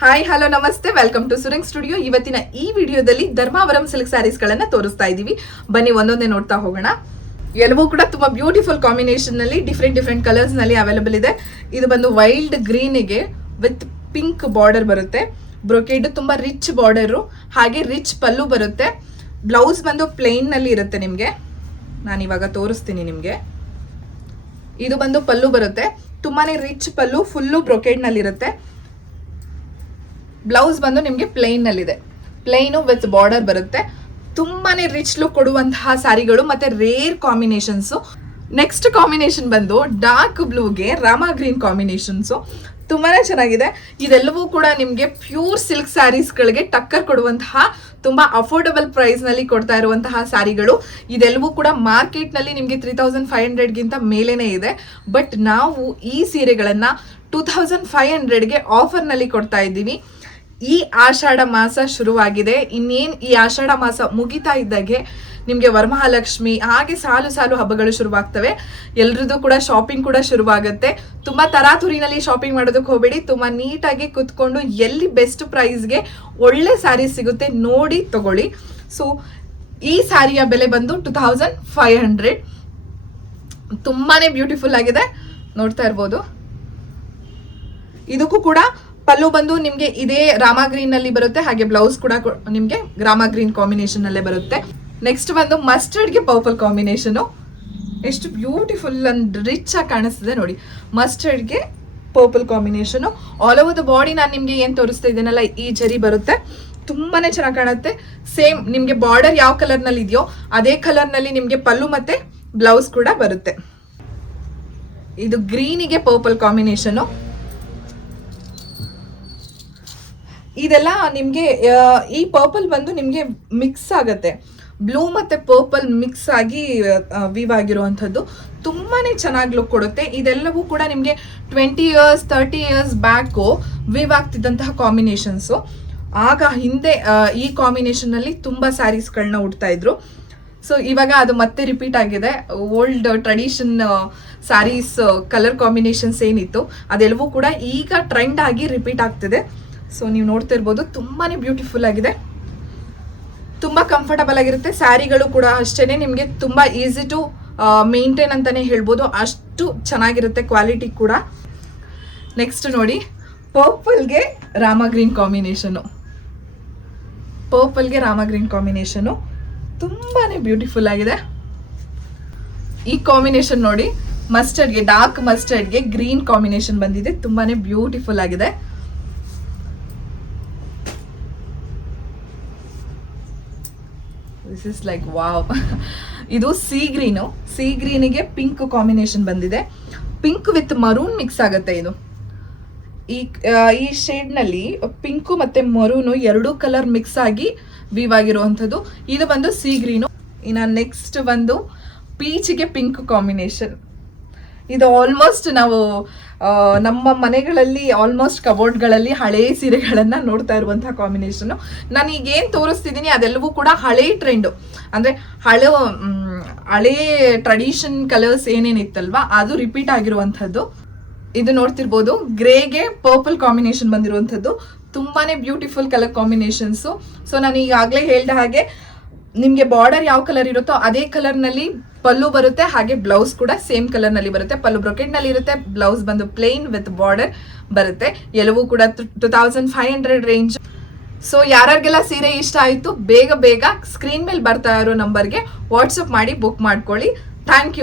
Hi hello ನಮಸ್ತೆ, welcome to ಸುರಿಂಗ್ studio. ಇವತ್ತಿನ ಈ ವಿಡಿಯೋದಲ್ಲಿ ಧರ್ಮಾವರಂ ಸಿಲ್ಕ್ ಸ್ಯಾರೀಸ್ ಗಳನ್ನ ತೋರಿಸ್ತಾ ಇದೀವಿ. ಬನ್ನಿ ಒಂದೊಂದೇ ನೋಡ್ತಾ ಹೋಗೋಣ. ಎಲ್ಲವೂ ಕೂಡ ತುಂಬಾ ಬ್ಯೂಟಿಫುಲ್ ಕಾಂಬಿನೇಷನ್ ನಲ್ಲಿ ಡಿಫ್ರೆಂಟ್ ಕಲರ್ಸ್ ನಲ್ಲಿ ಅವೈಲೇಬಲ್ ಇದೆ. ಇದು ಬಂದು ವೈಲ್ಡ್ ಗ್ರೀನ್ ಗೆ ವಿತ್ ಪಿಂಕ್ ಬಾರ್ಡರ್ ಬರುತ್ತೆ. ಬ್ರೊಕೇಡ್ ತುಂಬಾ ರಿಚ್ ಬಾರ್ಡರ್, ಹಾಗೆ ರಿಚ್ ಪಲ್ಲು ಬರುತ್ತೆ. ಬ್ಲೌಸ್ ಬಂದು ಪ್ಲೇನ್ ನಲ್ಲಿ ಇರುತ್ತೆ. ನಿಮ್ಗೆ ನಾನು ಇವಾಗ ತೋರಿಸ್ತೀನಿ. ನಿಮ್ಗೆ ಇದು ಬಂದು ಪಲ್ಲು ಬರುತ್ತೆ, ತುಂಬಾನೇ ರಿಚ್ ಪಲ್ಲು, ಫುಲ್ಲು ಬ್ರೊಕೇಡ್ ನಲ್ಲಿ ಇರುತ್ತೆ. ಬ್ಲೌಸ್ ಬಂದು ನಿಮ್ಗೆ ಪ್ಲೇನ್ ನಲ್ಲಿದೆ, ಪ್ಲೇನು ವಿತ್ ಬಾರ್ಡರ್ ಬರುತ್ತೆ. ತುಂಬಾನೇ ರಿಚ್ ಲುಕ್ ಕೊಡುವಂತಹ ಸ್ಯಾರಿಗಳು ಮತ್ತೆ ರೇರ್ ಕಾಂಬಿನೇಷನ್ಸ್. ನೆಕ್ಸ್ಟ್ ಕಾಂಬಿನೇಷನ್ ಬಂದು ಡಾರ್ಕ್ ಬ್ಲೂಗೆ ರಾಮ ಗ್ರೀನ್ ಕಾಂಬಿನೇಷನ್ಸ್, ತುಂಬಾನೇ ಚೆನ್ನಾಗಿದೆ. ಇದೆಲ್ಲವೂ ಕೂಡ ನಿಮ್ಗೆ ಪ್ಯೂರ್ ಸಿಲ್ಕ್ ಸ್ಯಾರೀಸ್ ಗಳಿಗೆ ಟಕ್ಕರ್ ಕೊಡುವಂತಹ ತುಂಬಾ ಅಫೋರ್ಡಬಲ್ ಪ್ರೈಸ್ ನಲ್ಲಿ ಕೊಡ್ತಾ ಇರುವಂತಹ ಸ್ಯಾರಿಗಳು. ಇದೆಲ್ಲವೂ ಕೂಡ ಮಾರ್ಕೆಟ್ ನಲ್ಲಿ ನಿಮ್ಗೆ 3500 ಗಿಂತ ಮೇಲೇನೆ ಇದೆ. ಬಟ್ ನಾವು ಈ ಸೀರೆಗಳನ್ನ 2500ಗೆ ಆಫರ್ ನಲ್ಲಿ ಕೊಡ್ತಾ ಇದ್ದೀವಿ. ಈ ಆಷಾಢ ಮಾಸ ಶುರುವಾಗಿದೆ. ಇನ್ನೇನ್ ಈ ಆಷಾಢ ಮಾಸ ಮುಗಿತಾ ಇದ್ದಾಗೆ ನಿಮ್ಗೆ ವರಮಹಾಲಕ್ಷ್ಮಿ ಹಾಗೆ ಸಾಲು ಸಾಲು ಹಬ್ಬಗಳು ಶುರುವಾಗ್ತವೆ. ಎಲ್ರದ್ದು ಕೂಡ ಶಾಪಿಂಗ್ ಕೂಡ ಶುರುವಾಗುತ್ತೆ. ತುಂಬಾ ತರಾತುರಿನಲ್ಲಿ ಶಾಪಿಂಗ್ ಮಾಡೋದಕ್ಕೆ ಹೋಗಬೇಡಿ. ತುಂಬಾ ನೀಟಾಗಿ ಕುತ್ಕೊಂಡು ಎಲ್ಲಿ ಬೆಸ್ಟ್ ಪ್ರೈಸ್ಗೆ ಒಳ್ಳೆ ಸ್ಯಾರಿ ಸಿಗುತ್ತೆ ನೋಡಿ ತಗೊಳ್ಳಿ. ಸೊ ಈ ಸ್ಯಾರಿಯ ಬೆಲೆ ಬಂದು 2500. ತುಂಬಾನೇ ಬ್ಯೂಟಿಫುಲ್ ಆಗಿದೆ, ನೋಡ್ತಾ ಇರ್ಬೋದು. ಇದಕ್ಕೂ ಕೂಡ ಪಲ್ಲು ಬಂದು ನಿಮ್ಗೆ ಇದೇ ರಾಮ ಗ್ರೀನ್ ನಲ್ಲಿ ಬರುತ್ತೆ, ಹಾಗೆ ಬ್ಲೌಸ್ ಕೂಡ ನಿಮ್ಗೆ ರಾಮ ಗ್ರೀನ್ ಕಾಂಬಿನೇಷನ್ ಅಲ್ಲೇ ಬರುತ್ತೆ. ನೆಕ್ಸ್ಟ್ ಬಂದು ಮಸ್ಟರ್ಡ್ ಗೆ ಪರ್ಪಲ್ ಕಾಂಬಿನೇಷನ್, ಎಷ್ಟು ಬ್ಯೂಟಿಫುಲ್ ಅಂಡ್ ರಿಚ್ ಆಗಿ ಕಾಣಿಸ್ತಿದೆ ನೋಡಿ. ಮಸ್ಟರ್ಡ್ ಗೆ purple combination. All over the body ನಾನು ನಿಮ್ಗೆ ಏನ್ ತೋರಿಸ್ತಾ ಇದ್ದೀನಲ್ಲ, ಈ ಜರಿ ಬರುತ್ತೆ, ತುಂಬಾನೇ ಚೆನ್ನಾಗಿ ಕಾಣುತ್ತೆ. ಸೇಮ್ ನಿಮ್ಗೆ ಬಾರ್ಡರ್ ಯಾವ ಕಲರ್ ನಲ್ಲಿ ಇದೆಯೋ ಅದೇ ಕಲರ್ ನಲ್ಲಿ ನಿಮ್ಗೆ ಪಲ್ಲು ಮತ್ತೆ ಬ್ಲೌಸ್ ಕೂಡ ಬರುತ್ತೆ. ಇದು ಗ್ರೀನಿಗೆ ಪರ್ಪಲ್ ಕಾಂಬಿನೇಷನ್. ಇದೆಲ್ಲ ನಿಮ್ಗೆ ಈ ಪರ್ಪಲ್ ಬಂದು ನಿಮ್ಗೆ ಮಿಕ್ಸ್ ಆಗತ್ತೆ, ಬ್ಲೂ ಮತ್ತೆ ಪರ್ಪಲ್ ಮಿಕ್ಸ್ ಆಗಿ ವೀವ್ ಆಗಿರುವಂಥದ್ದು. ತುಂಬಾನೇ ಚೆನ್ನಾಗಿ ಲುಕ್ ಕೊಡುತ್ತೆ. ಇದೆಲ್ಲವೂ ಕೂಡ ನಿಮ್ಗೆ 20 years 30 years ಬ್ಯಾಕು ವೀವ್ ಆಗ್ತಿದ್ದಂತಹ ಕಾಂಬಿನೇಷನ್ಸ್. ಆಗ ಹಿಂದೆ ಈ ಕಾಂಬಿನೇಷನ್ ಅಲ್ಲಿ ತುಂಬಾ ಸ್ಯಾರೀಸ್ಗಳನ್ನ ಉಡ್ತಾ ಇದ್ರು. ಸೊ ಇವಾಗ ಅದು ಮತ್ತೆ ರಿಪೀಟ್ ಆಗಿದೆ. Old tradition saris colour combinations ಏನಿತ್ತು ಅದೆಲ್ಲವೂ ಕೂಡ ಈಗ ಟ್ರೆಂಡ್ ಆಗಿ ರಿಪೀಟ್ ಆಗ್ತಿದೆ. ಸೊ ನೀವು ನೋಡ್ತಾ ಇರ್ಬೋದು, ತುಂಬಾನೇ ಬ್ಯೂಟಿಫುಲ್ ಆಗಿದೆ, ತುಂಬಾ ಕಂಫರ್ಟಬಲ್ ಆಗಿರುತ್ತೆ. ಸ್ಯಾರಿಗಳು ಕೂಡ ಅಷ್ಟೇನೆ ನಿಮ್ಗೆ ತುಂಬಾ ಈಸಿ ಟು ಮೇಂಟೈನ್ ಅಂತಾನೆ ಹೇಳ್ಬೋದು, ಅಷ್ಟು ಚೆನ್ನಾಗಿರುತ್ತೆ ಕ್ವಾಲಿಟಿ ಕೂಡ. ನೆಕ್ಸ್ಟ್ ನೋಡಿ, ಪರ್ಪಲ್ಗೆ ರಾಮ ಗ್ರೀನ್ ಕಾಂಬಿನೇಷನು. ಪರ್ಪಲ್ಗೆ ರಾಮ ಗ್ರೀನ್ ಕಾಂಬಿನೇಷನು ತುಂಬಾನೇ ಬ್ಯೂಟಿಫುಲ್ ಆಗಿದೆ. ಈ ಕಾಂಬಿನೇಷನ್ ನೋಡಿ, ಮಸ್ಟರ್ಡ್ಗೆ ಡಾರ್ಕ್ ಮಸ್ಟರ್ಡ್ಗೆ ಗ್ರೀನ್ ಕಾಂಬಿನೇಷನ್ ಬಂದಿದೆ, ತುಂಬಾನೇ ಬ್ಯೂಟಿಫುಲ್ ಆಗಿದೆ. This is like wow. ಇದು ಸಿ ಗ್ರೀನಿಗೆ ಪಿಂಕ್ ಕಾಂಬಿನೇಷನ್ ಬಂದಿದೆ. ಪಿಂಕ್ ವಿತ್ ಮರೂನ್ ಮಿಕ್ಸ್ ಆಗುತ್ತೆ. ಇದು ಈ ಶೇಡ್ ನಲ್ಲಿ ಪಿಂಕು ಮತ್ತೆ ಮರೂನು ಎರಡೂ ಕಲರ್ ಮಿಕ್ಸ್ ಆಗಿ ವೀವ್ ಆಗಿರುವಂಥದ್ದು. ಇದು ಬಂದು ಸಿ ಗ್ರೀನು. ಇನ್ನು ನೆಕ್ಸ್ಟ್ ಬಂದು ಪೀಚ್ಗೆ ಪಿಂಕ್ ಕಾಂಬಿನೇಷನ್. ಇದು ಆಲ್ಮೋಸ್ಟ್ ನಾವು ನಮ್ಮ ಮನೆಗಳಲ್ಲಿ ಆಲ್ಮೋಸ್ಟ್ ಕಬೋರ್ಡ್ಗಳಲ್ಲಿ ಹಳೇ ಸೀರೆಗಳನ್ನ ನೋಡ್ತಾ ಇರುವಂತಹ ಕಾಂಬಿನೇಷನ್. ನಾನು ಈಗ ಏನ್ ತೋರಿಸ್ತಿದ್ದೀನಿ ಅದೆಲ್ಲವೂ ಕೂಡ ಹಳೇ ಟ್ರೆಂಡು, ಅಂದ್ರೆ ಹಳೇ ಟ್ರೆಡಿಷನ್ ಕಲರ್ಸ್ ಏನೇನಿತ್ತಲ್ವಾ ಅದು ರಿಪೀಟ್ ಆಗಿರುವಂಥದ್ದು. ಇದು ನೋಡ್ತಿರ್ಬೋದು, ಗ್ರೇಗೆ ಪರ್ಪಲ್ ಕಾಂಬಿನೇಷನ್ ಬಂದಿರುವಂಥದ್ದು, ತುಂಬಾನೇ ಬ್ಯೂಟಿಫುಲ್ ಕಲರ್ ಕಾಂಬಿನೇಷನ್ಸ್. ಸೊ ನಾನು ಈಗಾಗಲೇ ಹೇಳ್ದ ಹಾಗೆ ನಿಮ್ಗೆ ಬಾರ್ಡರ್ ಯಾವ ಕಲರ್ ಇರುತ್ತೋ ಅದೇ ಕಲರ್ ನಲ್ಲಿ ಪಲ್ಲು ಬರುತ್ತೆ, ಹಾಗೆ ಬ್ಲೌಸ್ ಕೂಡ ಸೇಮ್ ಕಲರ್ ನಲ್ಲಿ ಬರುತ್ತೆ. ಪಲ್ಲು ಬ್ರೊಕೆಟ್ ನಲ್ಲಿ ಇರುತ್ತೆ, ಬ್ಲೌಸ್ ಬಂದು ಪ್ಲೇನ್ ವಿತ್ ಬಾರ್ಡರ್ ಬರುತ್ತೆ. ಎಲ್ಲವೂ ಕೂಡ 2500 ರೇಂಜ್. ಸೊ ಯಾರಿಗೆಲ್ಲ ಸೀರೆ ಇಷ್ಟ ಆಯ್ತು ಬೇಗ ಸ್ಕ್ರೀನ್ ಮೇಲೆ ಬರ್ತಾ ಇರೋ ನಂಬರ್ಗೆ ವಾಟ್ಸಪ್ ಮಾಡಿ ಬುಕ್ ಮಾಡ್ಕೊಳ್ಳಿ. Thank you.